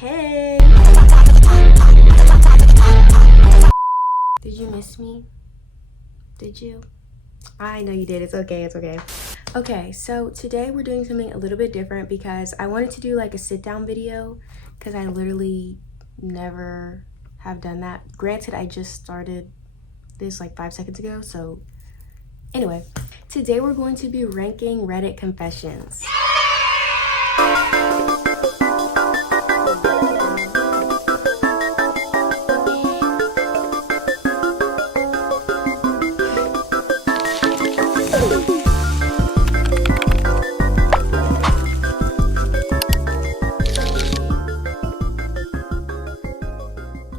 Hey! Did you miss me? Did you? I know you did. It's okay. It's okay. Okay, so today we're doing something a little bit different because I wanted to do like a sit-down video because I literally never have done that. Granted, I just started this like 5 seconds ago, so anyway. Today we're going to be ranking Reddit confessions.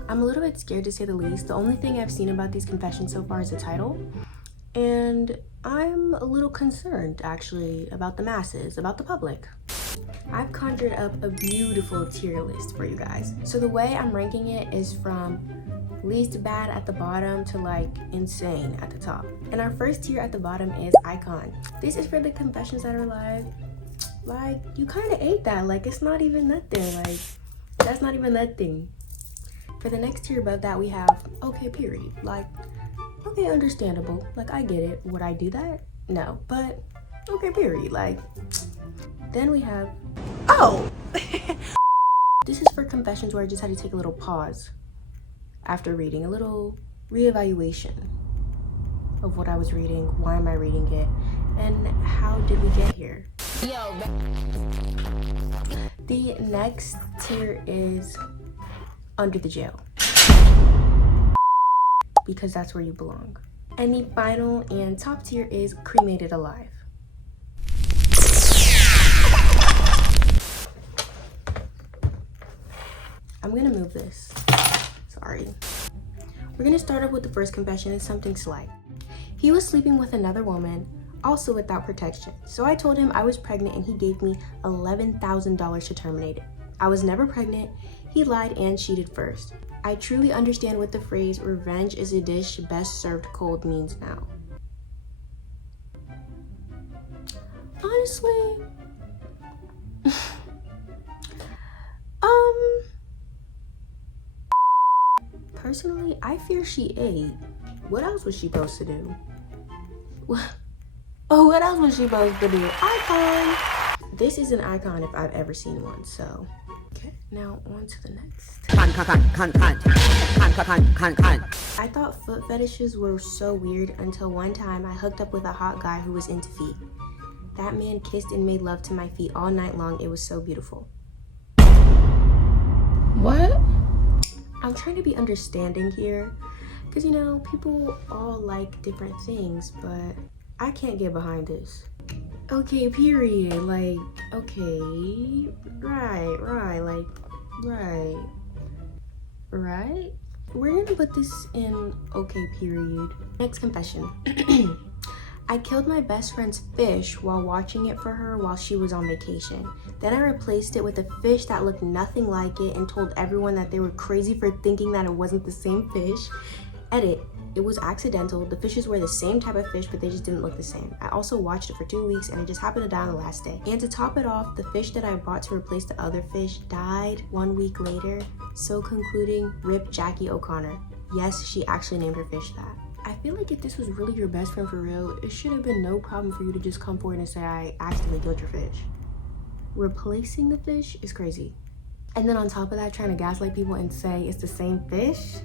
I'm a little bit scared to say the least. The only thing I've seen about these confessions so far is the title. And I'm a little concerned, actually, about the masses, about the public. I've conjured up a beautiful tier list for you guys. So the way I'm ranking it is from least bad at the bottom to like insane at the top. And our first tier at the bottom is icon. This is for the confessions that are like you kind of ate that. Like, it's not even nothing. Like, that's not even that thing. For the next tier above that, we have okay, period. Like, okay, understandable. Like, I get it. Would I do that? No, but okay, period. Like, then we have, oh! This is for confessions where I just had to take a little pause after reading, a little reevaluation of what I was reading, why am I reading it, and how did we get here? The next tier is under the jail, because that's where you belong. And the final and top tier is cremated alive. I'm gonna move this, sorry. We're gonna start off with the first confession. It's something slight. He was sleeping with another woman, also without protection. So I told him I was pregnant and he gave me $11,000 to terminate it. I was never pregnant. He lied and cheated first. I truly understand what the phrase revenge is a dish best served cold means now. Honestly, personally, I fear she ate. What else was she supposed to do? What else was she supposed to do? Icon! This is an icon if I've ever seen one, so. Okay, now on to the next. I thought foot fetishes were so weird until one time I hooked up with a hot guy who was into feet. That man kissed and made love to my feet all night long. It was so beautiful. What? I'm trying to be understanding here, because you know, people all like different things, but I can't get behind this. Okay, period. Like, okay, right, like, right. We're gonna put this in okay, period. Next confession. I killed my best friend's fish while watching it for her while she was on vacation. Then I replaced it with a fish that looked nothing like it and told everyone that they were crazy for thinking that it wasn't the same fish. Edit. It was accidental. The fishes were the same type of fish, but they just didn't look the same. I also watched it for 2 weeks and it just happened to die on the last day. And to top it off, the fish that I bought to replace the other fish died 1 week later. So concluding, RIP Jackie O'Connor. Yes, she actually named her fish that. I feel like if this was really your best friend for real, it should have been no problem for you to just come forward and say, I accidentally killed your fish. Replacing the fish is crazy. And then on top of that, trying to gaslight people and say it's the same fish?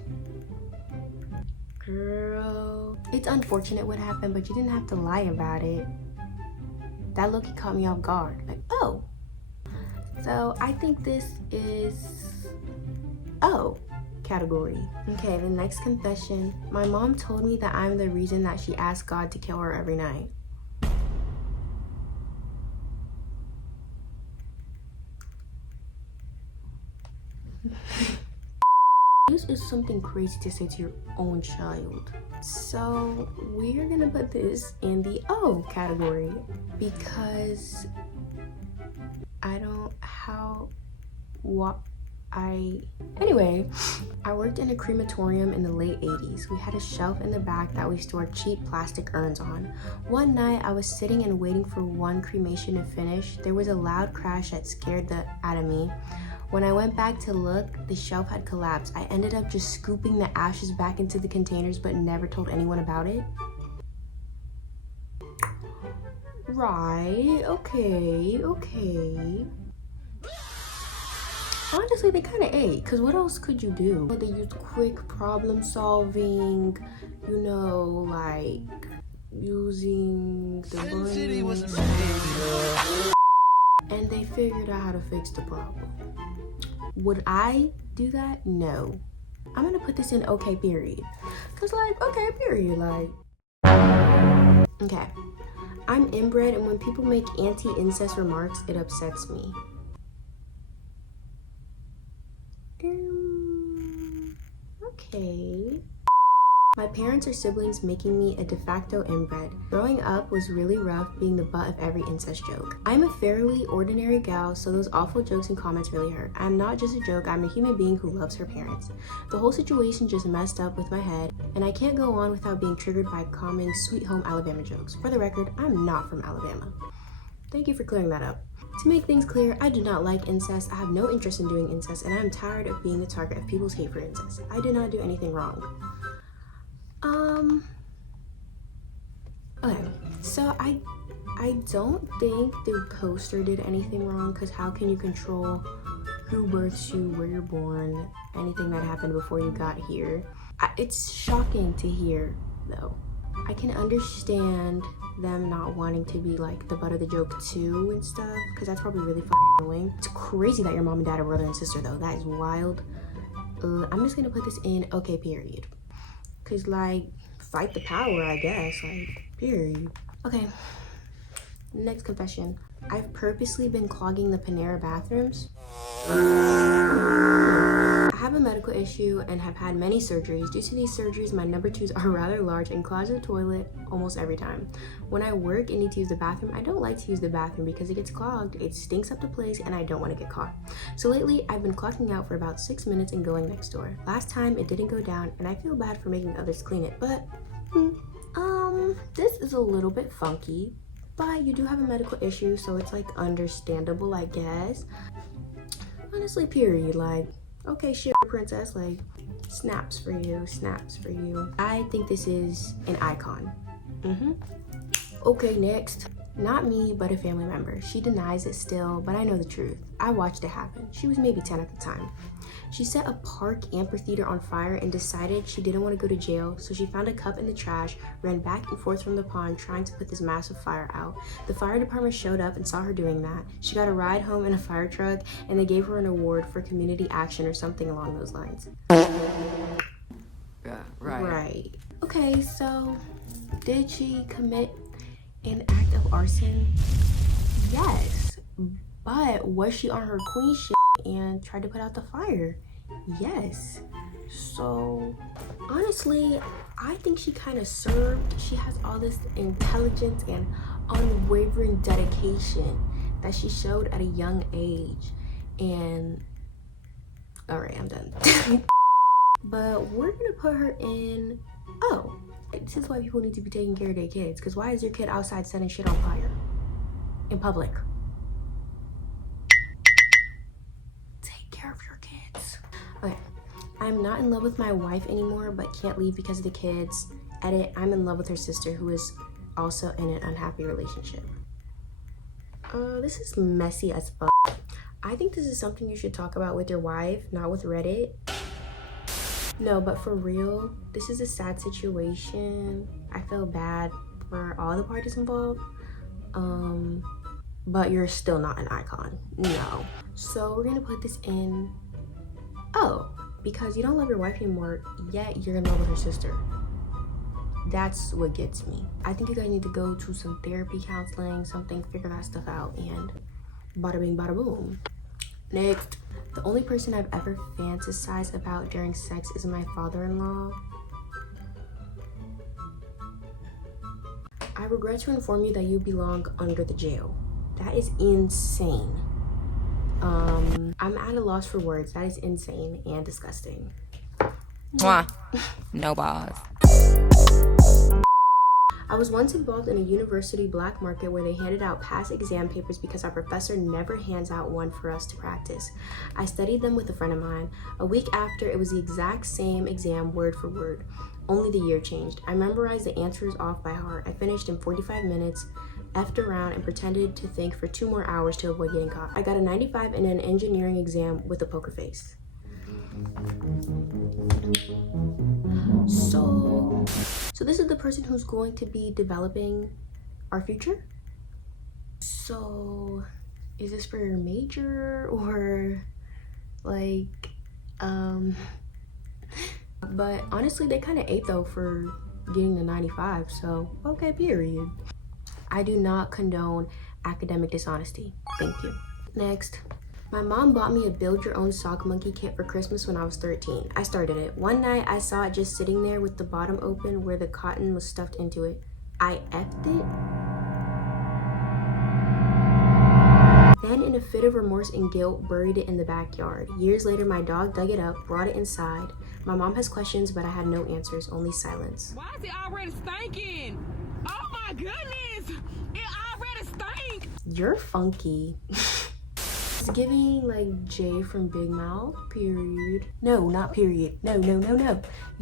Girl, it's unfortunate what happened, but you didn't have to lie about it. That look caught me off guard. Like, oh. So I think this is, oh, category. Okay, the next confession. My mom told me that I'm the reason that she asked God to kill her every night. This is something crazy to say to your own child. So we're gonna put this in the O category because Anyway, I worked in a crematorium in the late 80s. We had a shelf in the back that we stored cheap plastic urns on. One night, I was sitting and waiting for one cremation to finish. There was a loud crash that scared the out of me. When I went back to look, the shelf had collapsed. I ended up just scooping the ashes back into the containers but never told anyone about it. Right, okay. Honestly, they kind of ate, because what else could you do? They used quick problem solving, you know, like using the brain, and they figured out how to fix the problem. Would I do that? No. I'm gonna put this in okay period, because like, okay period, like, okay. I'm inbred, and when people make anti-incest remarks, it upsets me. Okay. My parents are siblings, making me a de facto inbred. Growing up was really rough, being the butt of every incest joke. I'm a fairly ordinary gal, so those awful jokes and comments really hurt. I'm not just a joke, I'm a human being who loves her parents. The whole situation just messed up with my head, and I can't go on without being triggered by common Sweet Home Alabama jokes. For the record, I'm not from Alabama. Thank you for clearing that up. To make things clear, I do not like incest. I have no interest in doing incest, and I am tired of being the target of people's hate for incest. I did not do anything wrong. Okay, so I don't think the poster did anything wrong, because how can you control who births you, where you're born, anything that happened before you got here? It's shocking to hear, though. I can understand them not wanting to be like the butt of the joke too and stuff, because that's probably really fucking annoying. It's crazy that your mom and dad are brother and sister though. That is wild. I'm just gonna put this in okay period, because like, fight the power, I guess, like, period. Okay, next confession. I've purposely been clogging the Panera bathrooms. I have a medical issue and have had many surgeries. Due to these surgeries, my number twos are rather large and clog the toilet almost every time. When I work and need to use the bathroom, I don't like to use the bathroom because it gets clogged, it stinks up the place, and I don't want to get caught. So lately, I've been clocking out for about 6 minutes and going next door. Last time, it didn't go down, and I feel bad for making others clean it, but, this is a little bit funky, but you do have a medical issue, so it's like understandable, I guess. Honestly, period, like, okay, shit, princess, like, snaps for you. I think this is an icon. Okay, next. Not me, but a family member. She denies it still, but I know the truth. I watched it happen. She was maybe 10 at the time. She set a park amphitheater on fire and decided she didn't want to go to jail, so she found a cup in the trash, ran back and forth from the pond trying to put this massive fire out. The fire department showed up and saw her doing that. She got a ride home in a fire truck, and they gave her an award for community action or something along those lines. Yeah, right. Okay, so did she commit an act of arson? Yes. But was she on her queen shit and tried to put out the fire? Yes. So honestly, I think she kind of served. She has all this intelligence and unwavering dedication that she showed at a young age. And all right, I'm done. But we're gonna put her in, oh, this is why people need to be taking care of their kids, because why is your kid outside setting shit on fire in public? Take care of your kids. Okay, I'm not in love with my wife anymore, but can't leave because of the kids. Edit, I'm in love with her sister, who is also in an unhappy relationship. This is messy as fuck. I think this is something you should talk about with your wife, not with Reddit. No, but for real, this is a sad situation. I feel bad for all the parties involved. But you're still not an icon. No. So we're gonna put this in, oh, because you don't love your wife anymore, yet you're in love with her sister. That's what gets me. I think you guys need to go to some therapy, counseling, something, figure that stuff out, and bada bing, bada boom. Next. The only person I've ever fantasized about during sex is my father-in-law. I regret to inform you that you belong under the jail. That is insane. I'm at a loss for words. That is insane and disgusting. Mwah. No balls. I was once involved in a university black market where they handed out past exam papers because our professor never hands out one for us to practice. I studied them with a friend of mine. A week after, it was the exact same exam word for word. Only the year changed. I memorized the answers off by heart. I finished in 45 minutes, effed around, and pretended to think for 2 more hours to avoid getting caught. I got a 95 in an engineering exam with a poker face. So this is the person who's going to be developing our future? So is this for your major or like, but honestly, they kind of ate though for getting the 95, so okay, period. I do not condone academic dishonesty. Thank you. Next. My mom bought me a build your own sock monkey kit for Christmas when I was 13. I started it. One night I saw it just sitting there with the bottom open where the cotton was stuffed into it. I effed it. Then in a fit of remorse and guilt, buried it in the backyard. Years later, my dog dug it up, brought it inside. My mom has questions, but I had no answers, only silence. Why is it already stinking? Oh my goodness! It already stink! You're funky. It's giving like Jay from Big Mouth, period. No, not period. No.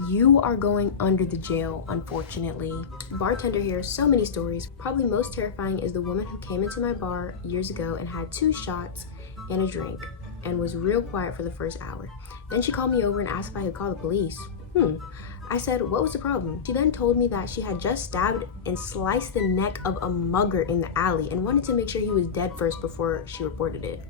You are going under the jail, unfortunately. Bartender here, so many stories. Probably most terrifying is the woman who came into my bar years ago and had 2 shots and a drink and was real quiet for the first hour. Then she called me over and asked if I could call the police. I said, what was the problem? She then told me that she had just stabbed and sliced the neck of a mugger in the alley and wanted to make sure he was dead first before she reported it.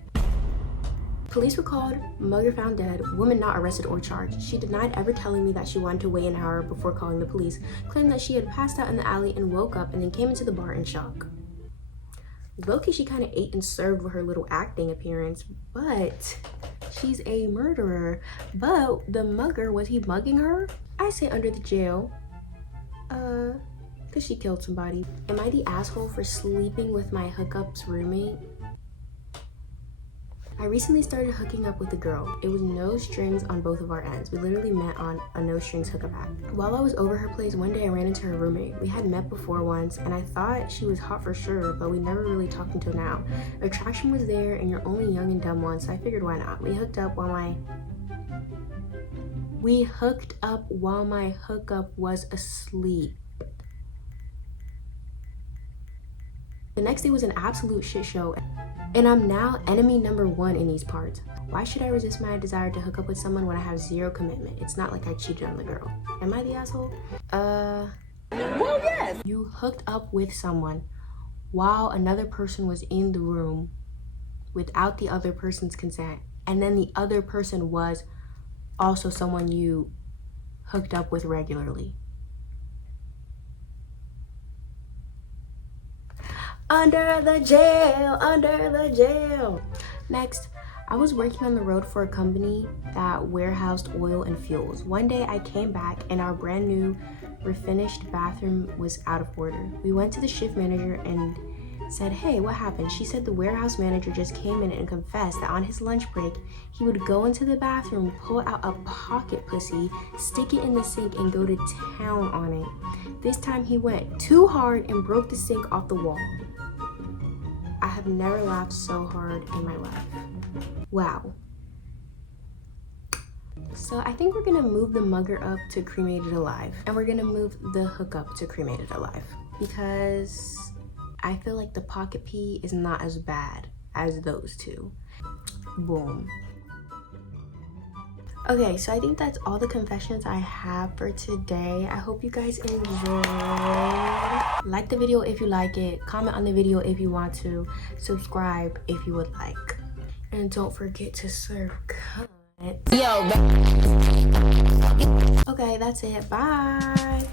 Police were called, mugger found dead, woman not arrested or charged. She denied ever telling me that she wanted to wait an hour before calling the police, claimed that she had passed out in the alley and woke up and then came into the bar in shock. Low-key, she kind of ate and served with her little acting appearance, but she's a murderer. But the mugger, was he mugging her? I say under the jail, because she killed somebody. Am I the asshole for sleeping with my hookup's roommate? I recently started hooking up with a girl. It was no strings on both of our ends. We literally met on a no strings hookup app. While I was over her place, one day I ran into her roommate. We had met before once, and I thought she was hot for sure, but we never really talked until now. Attraction was there, and you're only young and dumb once, so I figured why not. We hooked up while my hookup was asleep. The next day was an absolute shit show, and I'm now enemy number 1 in these parts. Why should I resist my desire to hook up with someone when I have 0 commitment? It's not like I cheated on the girl. Am I the asshole? Well, yes. You hooked up with someone while another person was in the room without the other person's consent, and then the other person was also someone you hooked up with regularly. Under the jail. Next, I was working on the road for a company that warehoused oil and fuels. One day I came back and our brand new refinished bathroom was out of order. We went to the shift manager and said, hey, what happened? She said the warehouse manager just came in and confessed that on his lunch break, he would go into the bathroom, pull out a pocket pussy, stick it in the sink, and go to town on it. This time he went too hard and broke the sink off the wall. I have never laughed so hard in my life. Wow. So I think we're gonna move the mugger up to cremated alive, and we're gonna move the hookup to cremated alive, because I feel like the pocket pee is not as bad as those two. Boom. Okay, so I think that's all the confessions I have for today. I hope you guys enjoyed. Like the video if you like it. Comment on the video if you want to. Subscribe if you would like. And don't forget to serve cunt. Yo, Okay, that's it. Bye.